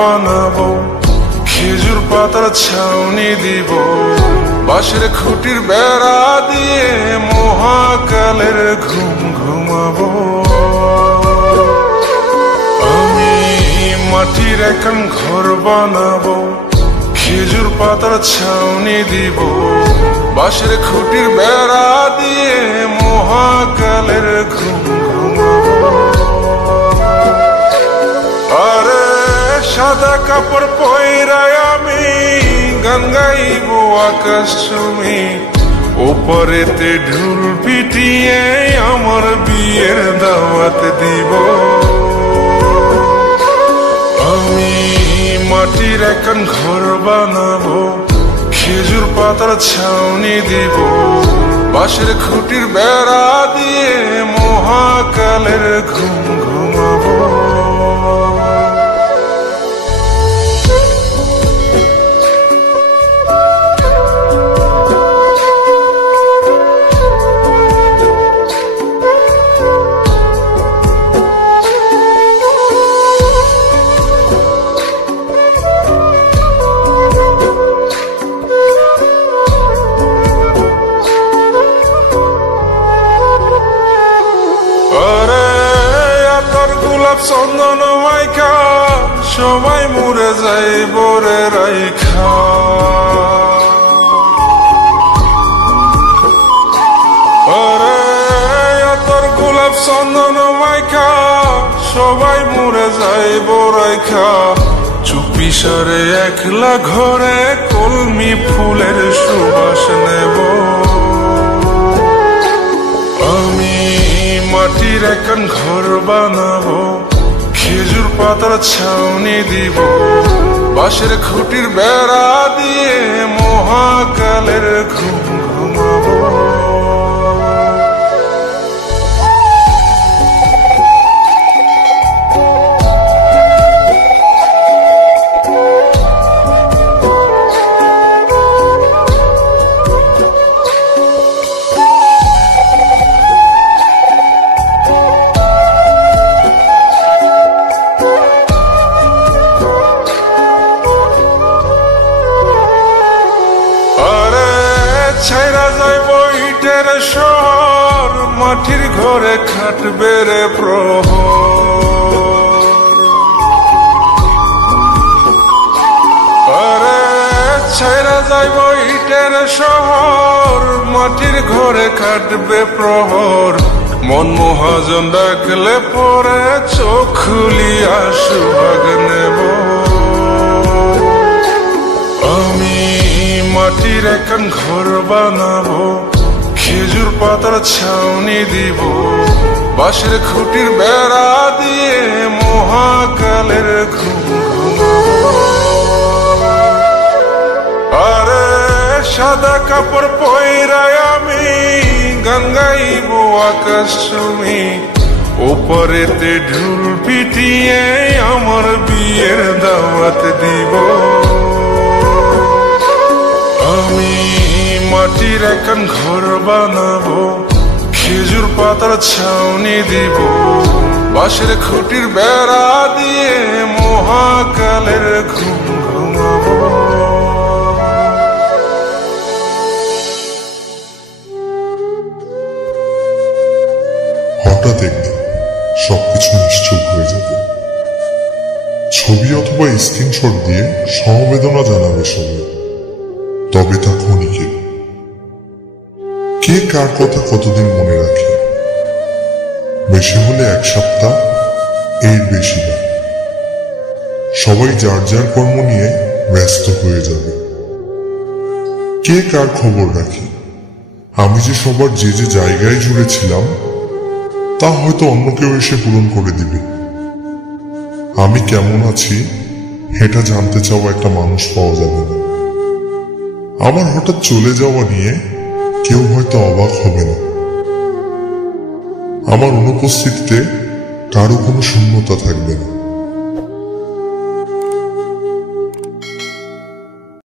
বানাবো, খেজুর পাতার ছাউনি দিব, বাঁশের খুঁটির বেড়া দিয়ে মহাকালের ঘুম ঘুমাবো। আমি মাটির এখন ঘর বানাবো, খেজুর পাতার ছাউনি দিব, বাঁশের খুঁটির বেড়া দিয়ে মহাকালের ঘুম ঘুমাবো। আরে সাদা কাপড় পয়রায় আমি গান গাইবো আকাশ চুমি, ওপরেতে ঢোল পিটিয়ে আমার বিয়ের দাওয়াত দিব। আমি মাটির এখন ঘর বানাবো, খেজুর পাতার ছাউনি দিব, বাঁশের খুঁটির বেড়া দিয়ে মহাকালের ঘুম ঘুমাবো। চন্দন মাইকা সবাই মরে যাই বরে রাইখা, আরে তোর গোলাপ চন্দন মাইকা সবাই মরে যাই বরাইখা, চুপি সারে একলা ঘরে কলমি ফুলের সুবাস নেব। আমি মাটির এখন ঘর বানাবো, খেজুর পাতার ছাউনি দিব, বাঁশের খুঁটির বেড়া দিয়ে মহাকালের ঘুম ঘুমাবো। ছাইরা যাইব ইটের শহর, মাটির ঘরে খাটবে রে প্রহর। আরে ছাইরা যাইব ইটের শহর, মাটির ঘরে খাটবে প্রহর। মন মহাজন ডাকলে পরে চোখ খুলিয়া সুভাগ নেব। আমি মাটির এখন ঘর বানাবো, খেজুর পাতার ছাউনি দিব, বাঁশের খুঁটির বেড়া দিয়ে মহাকালের ঘুম ঘুমাবো। আরে সাদা কাপড় পয়রায় আমি গান গাইবো আকাশ চুমি, ওপরেতে ঢোল পিটিয়ে আমার বিয়ের দাওয়াত দিব। আমি মাটির এখন ঘর বানাবো, খেজুর পাতার ছাউনি দিব, বাঁশের খুঁটির বেড়া দিয়ে মহাকালের ঘুম ঘুমাবো। হঠাৎ একদিন সবকিছু নিশ্চুপ হয়ে যাবে। ছবি অথবা স্ক্রিনশট দিয়ে সমবেদনা জানাবে সবাই, তবে তা ক্ষণিকে। কে কার কথা কতদিন মনে রাখে? বেশি হলে এক সপ্তাহ, এর বেশি না। সবাই যার যার কর্ম নিয়ে ব্যস্ত হয়ে যাবে। কে কার খবর রাখে? আমি যে সবার যে যে জায়গায় জুড়েছিলাম তা হয়তো অন্য কেউ এসে পূরণ করে দিবে। আমি কেমন আছি এটা জানতে চাওয়া একটা মানুষ পাওয়া যাবে না। আমার হঠাৎ চলে যাওয়া নিয়ে কেউ হয়তো অবাক হবে না। আমার অনুপস্থিতিতে কারো কোনো শূন্যতা থাকবে না।